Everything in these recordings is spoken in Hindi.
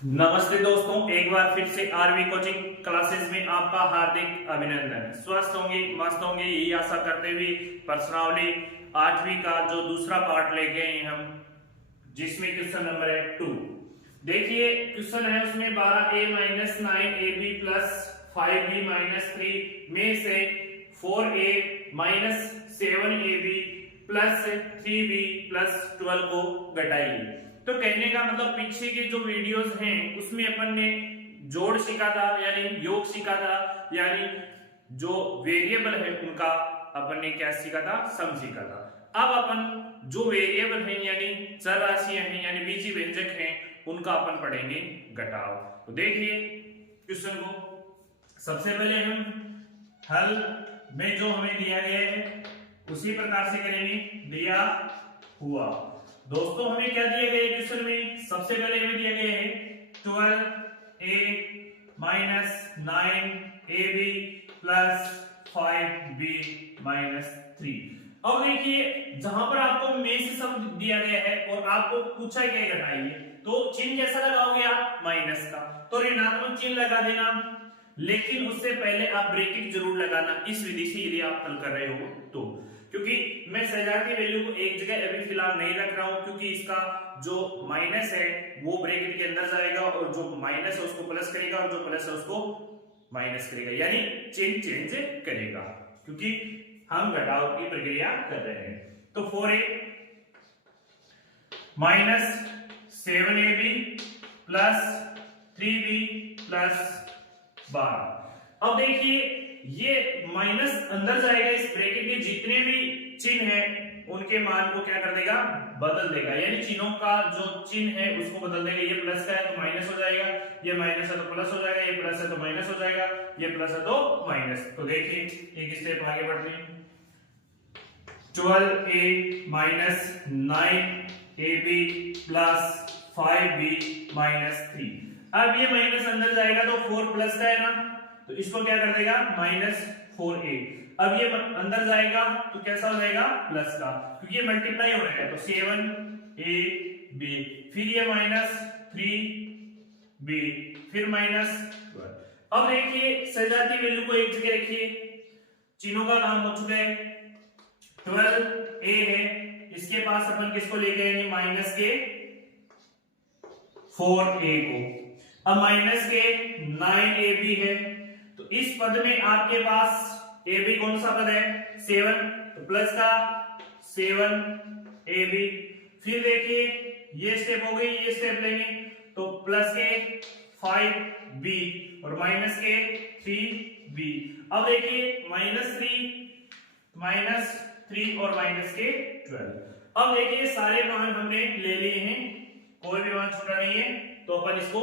नमस्ते दोस्तों, एक बार फिर से आरवी कोचिंग क्लासेस में आपका हार्दिक अभिनंदन। स्वस्थ होंगे, मस्त होंगे, यही आशा करते हुए प्रश्नावली 8वीं का जो दूसरा पार्ट लेके आए हम, जिसमें क्वेश्चन नंबर है 2। देखिए क्वेश्चन है उसमें 12a minus 9ab plus 5b minus 3 में से 4a minus 7ab plus 3b plus 12 को घटाइए। तो कहने का मतलब पीछे के जो वीडियोस हैं उसमें अपन ने जोड़ सीखा था, यानी योग सीखा था, यानी जो वेरिएबल है उनका अपन ने क्या सीखा था, सम सीखा था। अब अपन जो वेरिएबल हैं यानी चर राशियां हैं यानी बीजी व्यंजक हैं उनका अपन पढ़ेंगे घटाव। तो देखिए क्वेश्चन को सबसे पहले हम हल में जो हमें दिया गया है उसी प्रकार से करेंगे। दिया हुआ दोस्तों हमें क्या दिया गया है क्वेश्चन में, सबसे पहले हमें दिया गया है 12a minus 9ab plus 5b minus 3। अब देखिए जहां पर आपको में से सम दिया गया है और आपको पूछा क्या घटाइए, तो चिन्ह कैसा लगाओगे आप, माइनस का, तो ऋणात्मक चिन्ह लगा देना। लेकिन उससे पहले आप ब्रैकेट जरूर लगाना इस विधि से यदि आप हल कर रहे हो तो, क्योंकि मैं सजाती वैल्यू को एक जगह अभी फिलहाल नहीं रख रहा हूं, क्योंकि इसका जो माइनस है वो ब्रैकेट के अंदर जाएगा और जो माइनस है उसको प्लस करेगा और जो प्लस है उसको माइनस करेगा, यानी चिन्ह चेंज करेगा, क्योंकि हम घटाव की प्रक्रिया कर रहे हैं। तो 4a minus 7ab plus 3b plus 12। अब देखिए ये माइनस अंदर जाएगा, इस ब्रैकेट के जितने भी चिन्ह हैं उनके मान को क्या कर देगा, बदल देगा, यानी चिन्हों का जो चिन्ह है उसको बदल देगा। ये प्लस का है तो माइनस हो जाएगा, ये माइनस है तो प्लस हो जाएगा, ये प्लस है तो माइनस हो जाएगा, ये प्लस है तो माइनस। तो देखिए एक स्टेप आगे बढ़ते हैं। 12a minus 9ab plus 5b minus 3। अब ये माइनस अंदर जाएगा तो 4 प्लस का है ना, तो इसको क्या कर देगा, माइनस 4a। अब ये अंदर जाएगा तो कैसा हो जाएगा, प्लस का, क्योंकि ये मल्टीप्लाई हो रहा है, तो 7ab, फिर ये माइनस 3b, फिर माइनस 12। अब देखिए सजाती वैल्यू को एक जगह रखिए, चिन्हों का काम हो चुका है। 12a है, इसके पास अपन किसको लेके आएंगे, माइनस के 4a को। अब माइनस के 9ab है, तो इस पद में आपके पास ab कौन सा पद है, 7, तो प्लस का 7ab। फिर देखिए ये स्टेप हो गई, ये स्टेप लेंगे तो प्लस के 5b और माइनस के 3b। अब देखिए माइनस 3 और माइनस के 12। अब देखिए सारे मान हमने ले लिए हैं, कोई भी मान छूटा नहीं है, तो अपन इसको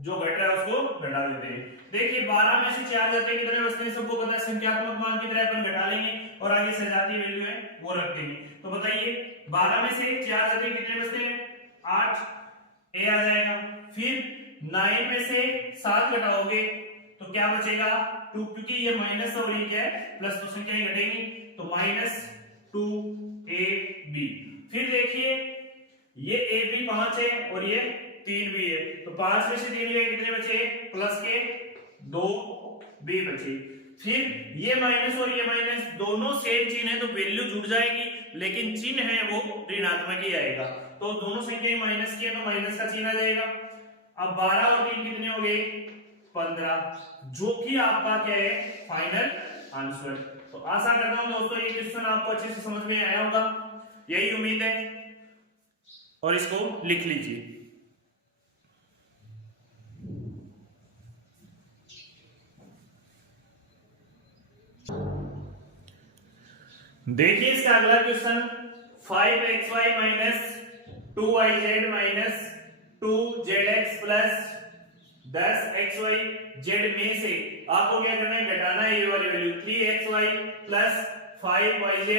जो घट रहा है उसको घटा देते हैं। देखिए 12 में से 4 जाते हैं, कितने बचते हैं सबको पता है, संख्यात्मक मान की तरह अपन घटा लेंगे और आगे सजाती वैल्यू है वो रख देंगे। तो बताइए 12 में से 4 जाते हैं, कितने बचते हैं, 8 a आ जाएगा। फिर 9 में से 7 घटाओगे तो क्या बचेगा, 2, क्योंकि ये माइनस और ये क्या है, प्लस, तो संख्याएं घटेंगी, तो माइनस 2ab। फिर देखिए ये ab 5 है और ये 3 भी है, तो 5 में से 3 गए, कितने बचे, प्लस के 2b बचे। फिर ये माइनस और ये माइनस दोनों सेम चिन्ह है तो वैल्यू जुड़ जाएगी, लेकिन चिन्ह है वो ऋणात्मक ही आएगा, तो दोनों संख्याएं माइनस की है तो माइनस का चिन्ह आ जाएगा। अब 12 और 3 कितने हो गए, 15, जो कि आपका क्या है, फाइनल आंसर। तो आशा करता हूं दोस्तों ये क्वेश्चन आपको अच्छे से समझ में आया होगा, यही उम्मीद है, और इसको लिख लीजिए। देखिए इसका अगला question 5xy minus 2yz minus 2zx plus 10xyz में से आपको क्या करना है, घटाना है ये वाली value 3xy plus 5yz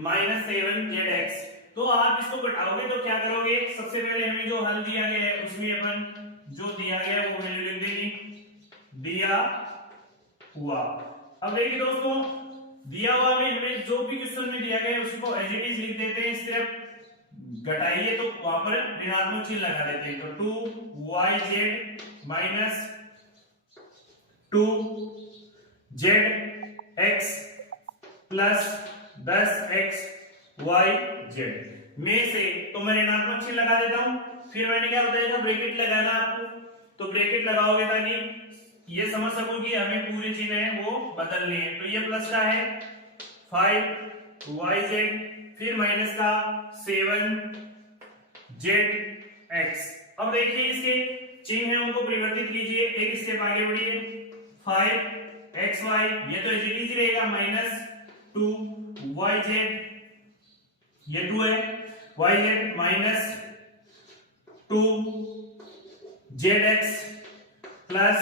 minus 7zx। तो आप इसको घटाओगे तो क्या करोगे, सबसे पहले हमें जो हल दिया गया है उसमें अपन जो दिया गया है वो वैल्यू लिख देंगे, दिया हुआ। अब देखिए दोस्तों दिया हुआ में हमें जो भी क्वेश्चन में दिया गया है उसको एज इट इज लिख देते हैं, सिर्फ घटाइए तो वहां पर ऋणात्मक चिन्ह लगा देते हैं। तो 2yz minus 2zx plus 10xyz में से तो मैं ऋणात्मक चिन्ह लगा देता हूं। फिर मैंने क्या बताया था, ब्रैकेट लगाना आपको, तो ब्रैकेट लगाओगे ताकि ये समझ सको कि हमें पूरे चिन्ह है वो बदलने हैं। तो ये प्लस का है 5yz, फिर माइनस का 7zx। अब देखिए इसके चिन्ह है उनको परिवर्तित कीजिए, एक स्टेप आगे बढ़िए। 5xy ये तो एज इट इज रहेगा, माइनस 2yz ये 2 है, yz minus 2zx plus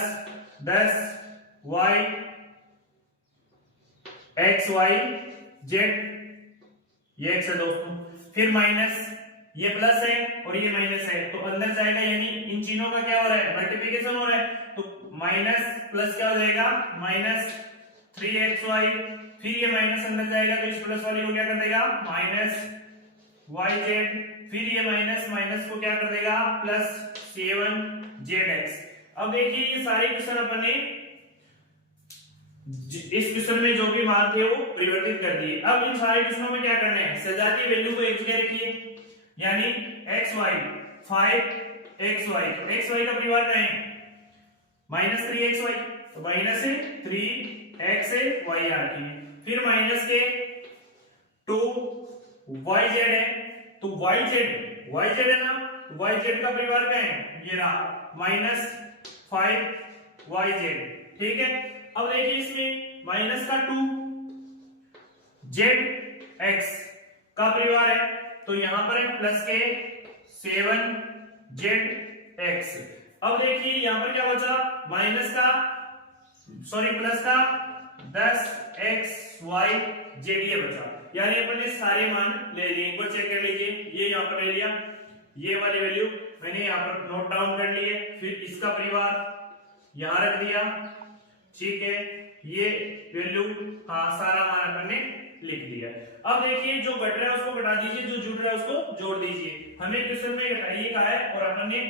10yxyz ये x है दोस्तों। फिर माइनस ये प्लस है और ये माइनस है तो अंदर जाएगा, यानी इन चिन्हों का क्या हो रहा है, मल्टीप्लिकेशन हो रहा है। तो माइनस प्लस क्या हो जाएगा, माइनस 3xy, फिर ये माइनस अंदर जाएगा तो इस प्लस वाले को क्या कर देगा, माइनस yz, फिर ये माइनस माइनस को क्या कर देगा, प्लस 7zx। अब देखिए ये सारे क्वेश्चन अपन ने इस क्वेश्चन में जो भी मान थे वो परिवर्तित कर दिए। अब इन सारे क्वेश्चनों में क्या करना है, सजातीय वैल्यू को एक जगह रखिए, यानी xy 5xy, तो xy का परिवार क्या है, माइनस 3xy, तो माइनस है 3x है y आती है, फिर माइनस के 2yz है, तो yz है ना, yz का परिवार क्या है, ये रहा माइनस 5yz, ठीक है। अब देखिए इसमें माइनस का 2zx का परिवार है, तो यहां पर है प्लस के 7zx। अब देखिए यहां पर क्या बचा, माइनस का प्लस का 10xyz ये बचा, यानी अपन ने सारे मान ले लिए। एक बार चेक कर लीजिए, ये यहां पर ले लिया, ये वाली वैल्यू मैंने यहां पर नोट डाउन कर लिए, फिर इसका परिवार यहां रख दिया, ठीक है। ये वैल्यू हाँ सारा मान अपन ने लिख दिया। अब देखिए जो घट रहा है उसको घटा दीजिए, जो जुड़ रहा है उसको जोड़ दीजिए। हमें क्वेश्चन में घटाइए कहा है और अपन ने,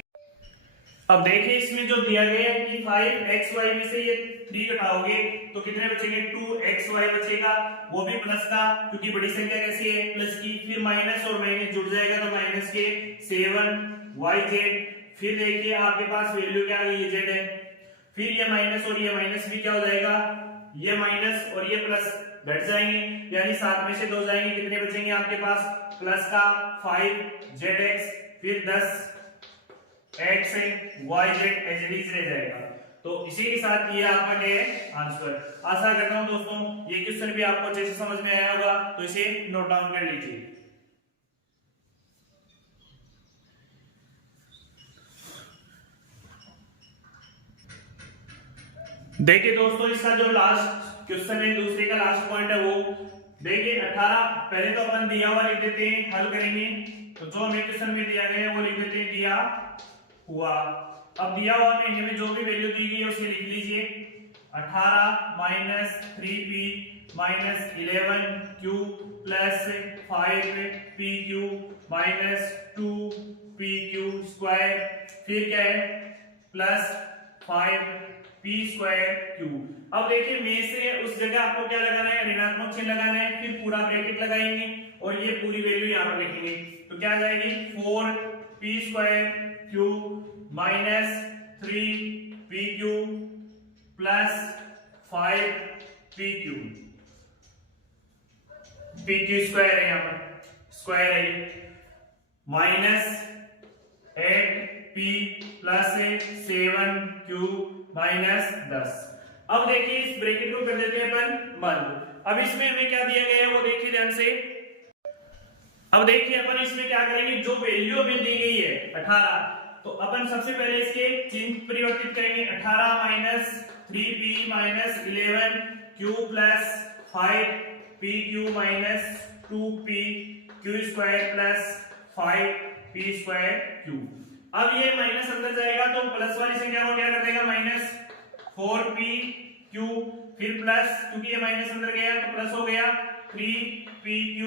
अब देखिए इसमें जो दिया गया है कि 5xy में से ये 3 घटाओगे तो कितने बचेंगे, 2xy बचेगा, वो भी प्लस का, क्योंकि बड़ी संख्या कैसी है, प्लस की। फिर माइनस और माइनस जुड़ जाएगा तो माइनस के 7yz, फिर देखिए आपके पास वैल्यू क्या आ गई, z है, फिर ये माइनस और ये माइनस भी क्या हो जाएगा, ये माइनस और ये प्लस घट जाएंगे, यानी 7 में से 2 जाएंगे, कितने बचेंगे आपके पास, प्लस का 5zx, फिर 10x yz as it is रह जाएगा। तो इसी के साथ ये आपका क्या है आंसर। आशा करता हूं दोस्तों ये क्वेश्चन भी आपको अच्छे से समझ में आया होगा, तो इसे नोट डाउन कर लीजिए। देखिए दोस्तों इसका जो लास्ट क्वेश्चन है, दूसरे का लास्ट पॉइंट है, वो देखिए 18, पहले तो अपन दिया हुआ लिख देते हैं, हल करेंगे तो जो हमें क्वेश्चन में दिया गया है वो लिख देते हैं दिया हुआ। अब दिया हुआ में हमें जो भी वैल्यू दी गई है उसे लिख लीजिए, 18 minus 3p minus 11q plus 5pq minus 2pq square, फिर क्या है प्लस 5p स्क्वायर q। अब देखिए में से उस जगह आपको क्या लगाना है, ऋणात्मक चिन्ह लगाना है, फिर पूरा ब्रैकेट लगाएंगे और ये पूरी वैल्यू यहाँ पर लिखेंगे, तो क्या आ जाएगी 4p square q minus 3pq plus 5pq, pq square है यहाँ पर, स्क्वायर है minus 8p plus 7q minus 10। अब देखिए इस ब्रैकेट को कर देते हैं अपन बंद। अब इसमें हमें क्या दिया गया है वो देखिए ध्यान से। अब देखिए अपन इसमें क्या करेंगे, जो वैल्यू हमें दी गई है 18, तो अपन सबसे पहले इसके चिन्ह परिवर्तित करेंगे, 18 minus 3p minus 11q plus 5pq minus 2pq square plus 5p square q। अब ये माइनस अंदर जाएगा तो प्लस वाली संख्या को क्या कर देगा, माइनस 4pq, फिर प्लस, क्योंकि ये माइनस अंदर गया तो प्लस हो गया 3pq,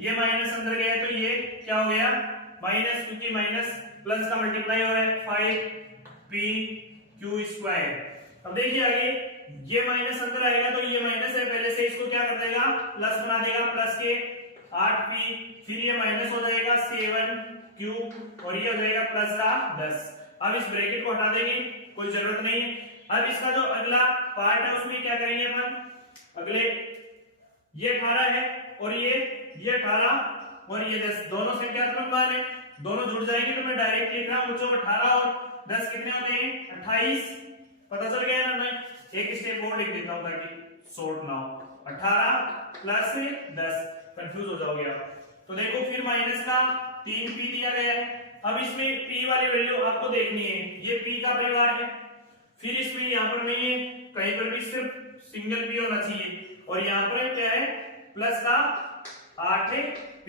ये माइनस अंदर गया तो ये क्या हो गया माइनस, क्योंकि माइनस प्लस का मल्टीप्लाई हो रहा है 5p/q²। अब देखिए आगे ये माइनस अंदर आएगा तो ये माइनस है, पहले से इसको क्या कर देगा प्लस बना देगा, प्लस के 8p, फिर ये माइनस हो जाएगा 7q और ये हो जाएगा प्लस का 10। अब इस ब्रैकेट को हटा देंगे, कोई जरूरत नहीं है। अब इसका जो अगला पार्ट है उसमें क्या करेंगे अपन, अगले ये 18 है और ये 18 और ये 10 दोनों संख्यात्मक मान है, दोनों जुड़ जाएंगे तो मैं डायरेक्ट लिख रहा हूं बच्चों 18 और 10 कितने होते हैं 28। पता चल गया ना, मैं एक स्टेप और लिख देता हूं ताकि शॉर्ट ना हो। 18 प्लस 10, कंफ्यूज हो जाओगे आप। तो देखो फिर माइनस का 3p दिया गया है। अब इसमें p वाली वैल्यू आपको देखनी है, ये p का परिवार है, फिर इसमें यहां पर नहीं है, कहीं पर भी सिर्फ सिंगल p होना चाहिए और यहां पर क्या है प्लस का 8p।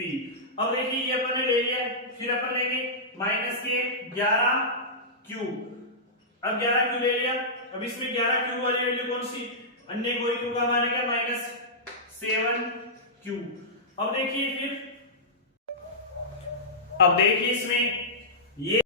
अब देखिए ये अपन ने ले लिया, फिर अपन लेंगे माइनस के 11q। अब 11q ले लिया, अब इसमें 11q वाली वैल्यू कौन सी, अन्य कोई q का मान है माइनस 7q। अब देखिए फिर, अब देखिए इसमें ये